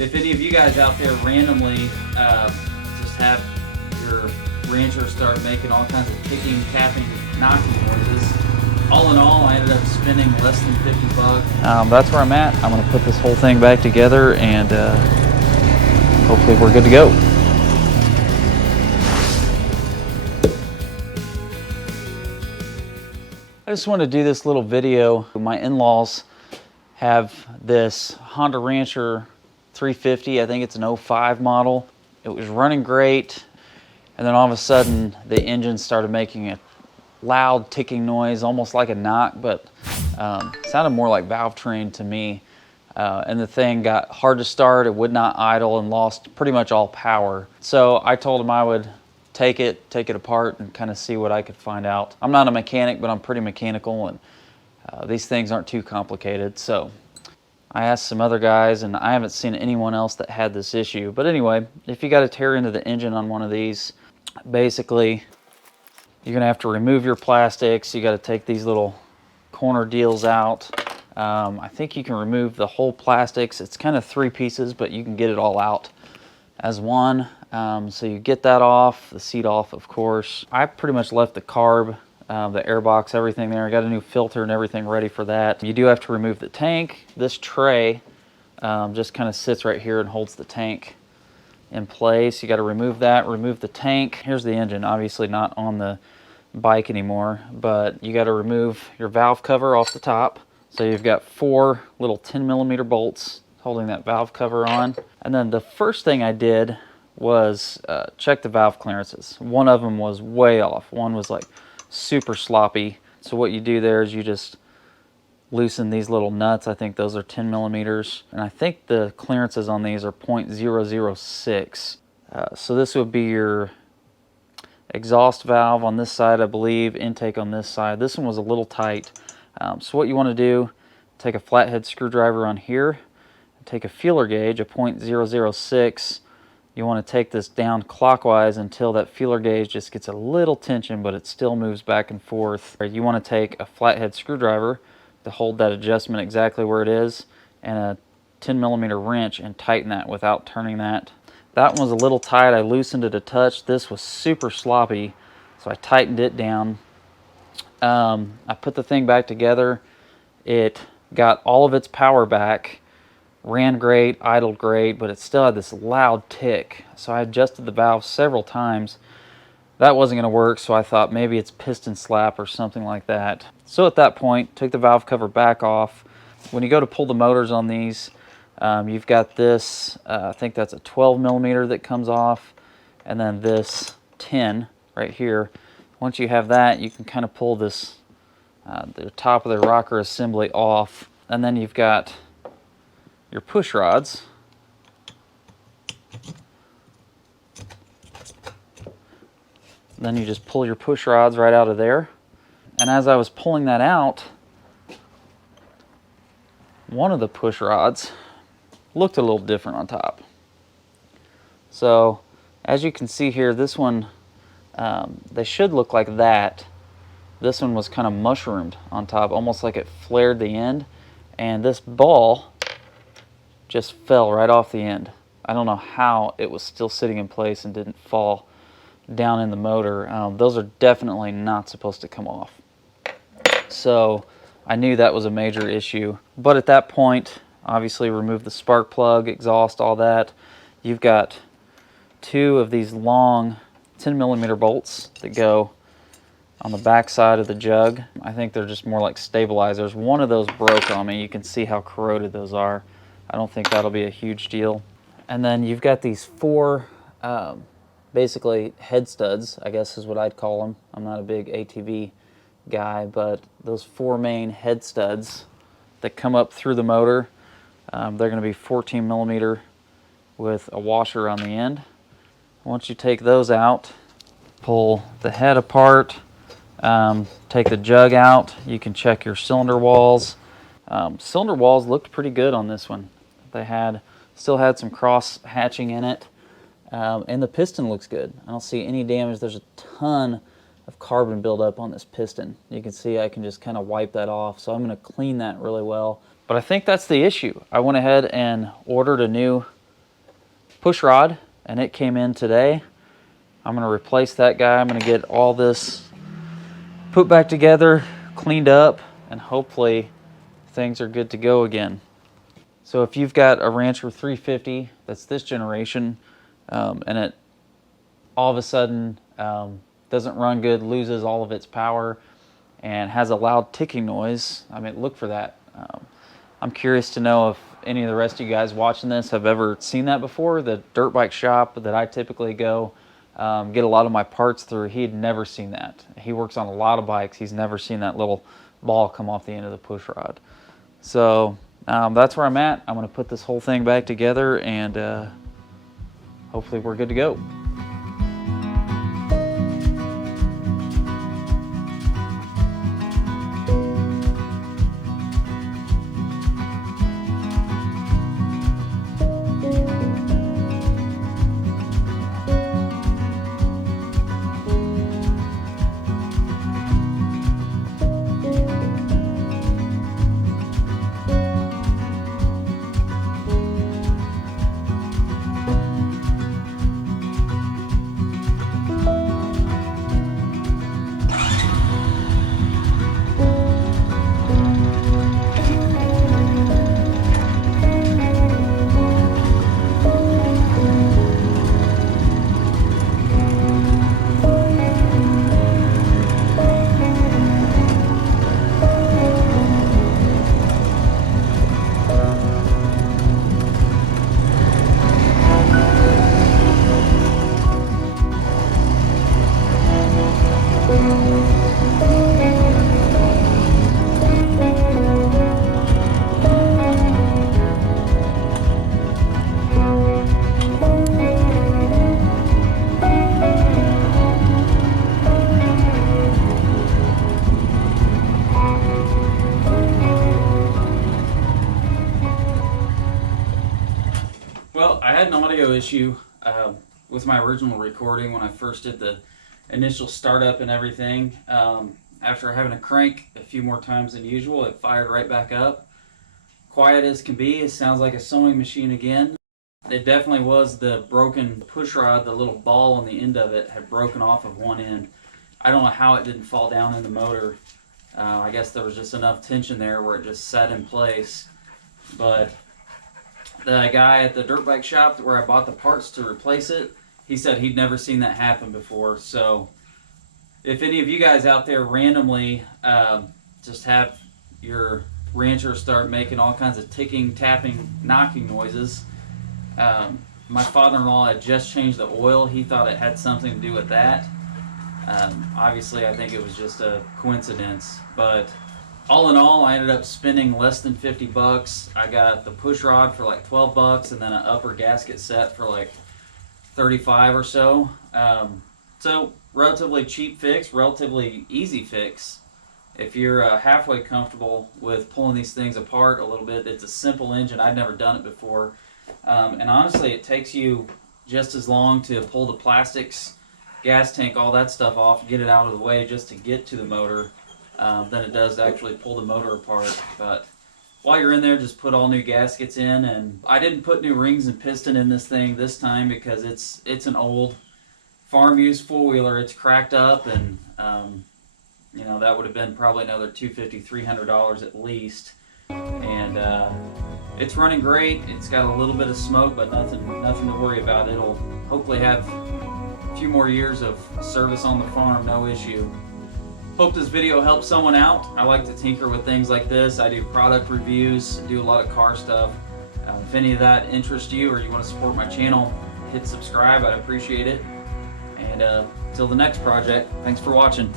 if any of you guys out there randomly just have your rancher start making all kinds of ticking, tapping, knocking noises, all in all, I ended up spending less than 50 bucks. That's where I'm at. I'm going to put this whole thing back together and hopefully we're good to go. I just want to do this little video. My in-laws have this Honda Rancher 350. I think it's an 05 model. It was running great. And then all of a sudden the engine started making a loud ticking noise, almost like a knock, but sounded more like valve train to me. And the thing got hard to start. It would not idle and lost pretty much all power. So I told him I would take it apart and kind of see what I could find out. I'm not a mechanic, but I'm pretty mechanical, and these things aren't too complicated. So I asked some other guys, and I haven't seen anyone else that had this issue. But anyway, if you got to tear into the engine on one of these, basically you're gonna have to remove your plastics. You got to take these little corner deals out. I think you can remove the whole plastics. It's kind of 3 pieces, but you can get it all out as one. So you get that off, the seat off, of course. I pretty much left the carb, the airbox, everything there. I got a new filter and everything ready for that. You do have to remove the tank. This tray just kind of sits right here and holds the tank in place. You got to remove that, remove the tank. Here's the engine, obviously not on the bike anymore, but you got to remove your valve cover off the top. So you've got 4 little 10mm bolts holding that valve cover on. And then the first thing I did was check the valve clearances. One of them was way off. One was like super sloppy. So what you do there is you just loosen these little nuts. I think those are 10mm. And I think the clearances on these are 0.006. So this would be your exhaust valve on this side, I believe, intake on this side. This one was a little tight. So what you want to do, take a flathead screwdriver on here, take a feeler gauge, a 0.006. You want to take this down clockwise until that feeler gauge just gets a little tension, but it still moves back and forth. You want to take a flathead screwdriver to hold that adjustment exactly where it is, and a 10mm wrench, and tighten that without turning that. That one was a little tight. I loosened it a touch. This was super sloppy, so I tightened it down. I put the thing back together. It got all of its power back, ran great, idled great, but it still had this loud tick. So I adjusted the valve several times. That wasn't going to work, so I thought maybe it's piston slap or something like that. So at that point, took the valve cover back off. When you go to pull the motors on these, you've got this, I think that's a 12mm that comes off, and then this 10 right here. Once you have that, you can kind of pull this, the top of the rocker assembly off, and then you've got your push rods. Then you just pull your push rods right out of there. And as I was pulling that out, one of the push rods looked a little different on top. So as you can see here, this one, they should look like that. This one was kind of mushroomed on top, almost like it flared the end. And this ball just fell right off the end. I don't know how it was still sitting in place and didn't fall down in the motor. Those are definitely not supposed to come off. So I knew that was a major issue. But at that point, obviously remove the spark plug, exhaust, all that. You've got 2 of these long 10mm bolts that go on the back side of the jug. I think they're just more like stabilizers. One of those broke on me. You can see how corroded those are. I don't think that'll be a huge deal. And then you've got these 4 basically head studs, I guess is what I'd call them. I'm not a big ATV guy, but those 4 main head studs that come up through the motor, they're going to be 14mm with a washer on the end. Once you take those out, pull the head apart, take the jug out. You can check your cylinder walls. Cylinder walls looked pretty good on this one. They still had some cross hatching in it, and the piston looks good. I don't see any damage. There's a ton of carbon buildup on this piston. You can see I can just kind of wipe that off, so I'm going to clean that really well. But I think that's the issue. I went ahead and ordered a new push rod, and it came in today. I'm going to replace that guy. I'm going to get all this put back together, cleaned up, and hopefully things are good to go again. So if you've got a Rancher 350 that's this generation, and it all of a sudden doesn't run good, loses all of its power, and has a loud ticking noise, I mean, look for that. I'm curious to know if any of the rest of you guys watching this have ever seen that before. The dirt bike shop that I typically go get a lot of my parts through, he had never seen that. He works on a lot of bikes. He's never seen that little ball come off the end of the push rod. So that's where I'm at. I'm going to put this whole thing back together, and hopefully we're good to go. Well, I had an audio issue with my original recording when I first did the initial startup and everything. After having to crank a few more times than usual, it fired right back up. Quiet as can be, it sounds like a sewing machine again. It definitely was the broken push rod. The little ball on the end of it had broken off of one end. I don't know how it didn't fall down in the motor. I guess there was just enough tension there where it just sat in place. But the guy at the dirt bike shop where I bought the parts to replace it, he said he'd never seen that happen before. So if any of you guys out there randomly just have your Rancher start making all kinds of ticking, tapping, knocking noises, my father-in-law had just changed the oil. He thought it had something to do with that. Obviously, I think it was just a coincidence, but all in all, I ended up spending less than 50 bucks. I got the push rod for like 12 bucks and then an upper gasket set for like 35 or so. So relatively cheap fix, relatively easy fix. If you're halfway comfortable with pulling these things apart a little bit, it's a simple engine. I'd never done it before. And honestly, it takes you just as long to pull the plastics, gas tank, all that stuff off, get it out of the way just to get to the motor than it does to actually pull the motor apart. But while you're in there, just put all new gaskets in. And I didn't put new rings and piston in this thing this time because it's an old farm use four-wheeler. It's cracked up, and you know, that would have been probably another $250, $300 at least. And it's running great. It's got a little bit of smoke, but nothing to worry about. It'll hopefully have a few more years of service on the farm, no issue. Hope this video helps someone out. I like to tinker with things like this. I do product reviews, do a lot of car stuff. If any of that interests you or you want to support my channel, hit subscribe. I'd appreciate it. And till the next project, thanks for watching.